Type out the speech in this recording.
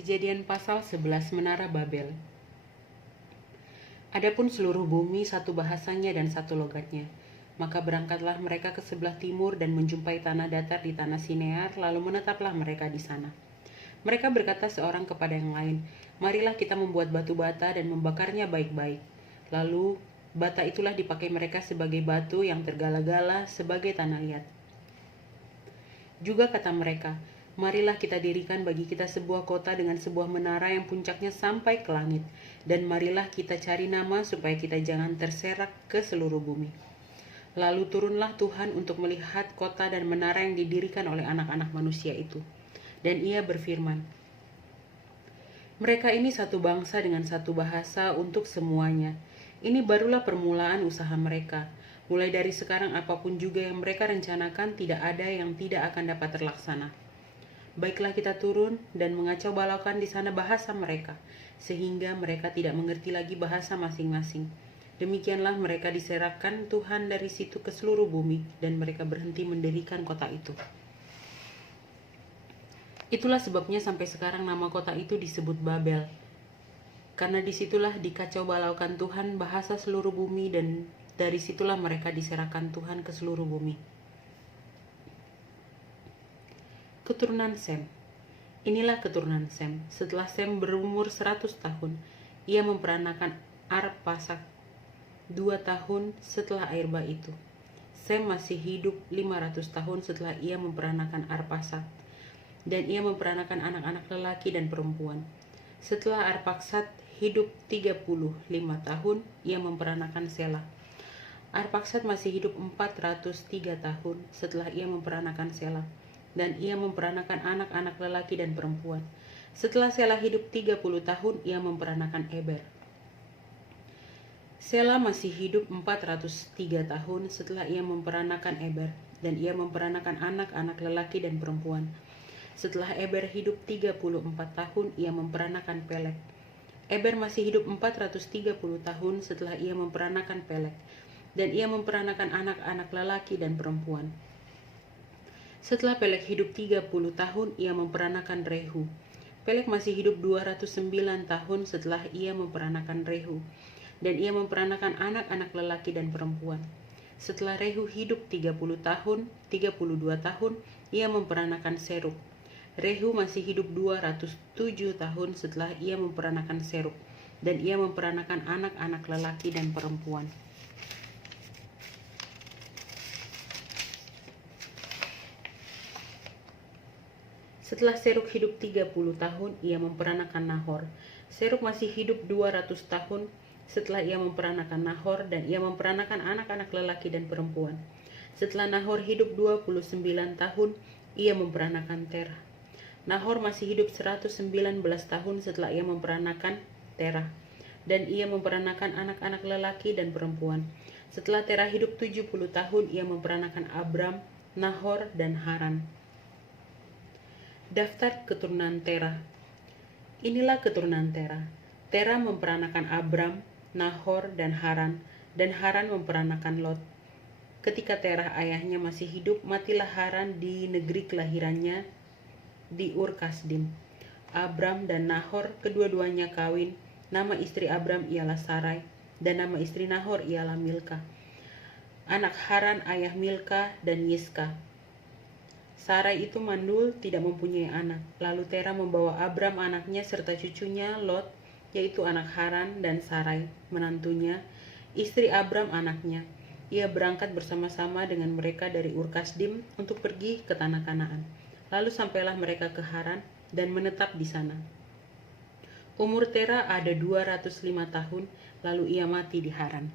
Kejadian pasal 11 Menara Babel. Adapun seluruh bumi satu bahasanya dan satu logatnya. Maka berangkatlah mereka ke sebelah timur dan menjumpai tanah datar di tanah Sinear, lalu menetaplah mereka di sana. Mereka berkata seorang kepada yang lain, "Marilah kita membuat batu bata dan membakarnya baik-baik." Lalu bata itulah dipakai mereka sebagai batu yang tergala-gala sebagai tanah liat. Juga kata mereka, "Marilah kita dirikan bagi kita sebuah kota dengan sebuah menara yang puncaknya sampai ke langit, dan marilah kita cari nama supaya kita jangan terserak ke seluruh bumi." Lalu turunlah Tuhan untuk melihat kota dan menara yang didirikan oleh anak-anak manusia itu. Dan ia berfirman, "Mereka ini satu bangsa dengan satu bahasa untuk semuanya. Ini barulah permulaan usaha mereka. Mulai dari sekarang apapun juga yang mereka rencanakan tidak ada yang tidak akan dapat terlaksana. Baiklah kita turun dan mengacau balaukan di sana bahasa mereka, sehingga mereka tidak mengerti lagi bahasa masing-masing. Demikianlah mereka diserahkan Tuhan dari situ ke seluruh bumi, dan mereka berhenti mendirikan kota itu. Itulah sebabnya sampai sekarang nama kota itu disebut Babel, karena disitulah dikacau balaukan Tuhan bahasa seluruh bumi, dan dari situlah mereka diserahkan Tuhan ke seluruh bumi. Keturunan Sem. Inilah keturunan Sem. Setelah Sem berumur 100 tahun, ia memperanakan Arpakshad 2 tahun setelah Arba itu. Sem masih hidup 500 tahun setelah ia memperanakan Arpakshad, dan ia memperanakan anak-anak lelaki dan perempuan. Setelah Arpakshad hidup 35 tahun, ia memperanakan Sela. Arpakshad masih hidup 403 tahun setelah ia memperanakan Sela, dan ia memperanakan anak-anak lelaki dan perempuan. Setelah Sela hidup 30 tahun, ia memperanakan Eber. Sela masih hidup 403 tahun setelah ia memperanakan Eber, dan ia memperanakan anak-anak lelaki dan perempuan. Setelah Eber hidup 34 tahun, ia memperanakan Pelek. Eber masih hidup 430 tahun setelah ia memperanakan Pelek, dan ia memperanakan anak-anak lelaki dan perempuan. Setelah Pelek hidup 30 tahun, ia memperanakan Rehu. Pelek masih hidup 209 tahun setelah ia memperanakan Rehu, dan ia memperanakan anak-anak lelaki dan perempuan. Setelah Rehu hidup 32 tahun, ia memperanakan Serug. Rehu masih hidup 207 tahun setelah ia memperanakan Serug, dan ia memperanakan anak-anak lelaki dan perempuan. Setelah Serug hidup 30 tahun, ia memperanakan Nahor. Serug masih hidup 200 tahun setelah ia memperanakan Nahor, dan ia memperanakan anak-anak lelaki dan perempuan. Setelah Nahor hidup 29 tahun, ia memperanakan Terah. Nahor masih hidup 119 tahun setelah ia memperanakan Terah, dan ia memperanakan anak-anak lelaki dan perempuan. Setelah Terah hidup 70 tahun, ia memperanakan Abram, Nahor, dan Haran. Daftar keturunan Terah. Inilah keturunan Terah. Terah memperanakan Abram, Nahor, dan Haran memperanakan Lot. Ketika Terah ayahnya masih hidup, matilah Haran di negeri kelahirannya di Ur Kasdim. Abram dan Nahor kedua-duanya kawin. Nama istri Abram ialah Sarai, dan nama istri Nahor ialah Milka. Anak Haran ayah Milka dan Yiska. Sarai itu mandul, tidak mempunyai anak. Lalu Terah membawa Abram anaknya serta cucunya Lot, yaitu anak Haran, dan Sarai menantunya, istri Abram anaknya. Ia berangkat bersama-sama dengan mereka dari Ur Kasdim untuk pergi ke tanah Kanaan. Lalu sampailah mereka ke Haran dan menetap di sana. Umur Terah ada 205 tahun, lalu ia mati di Haran.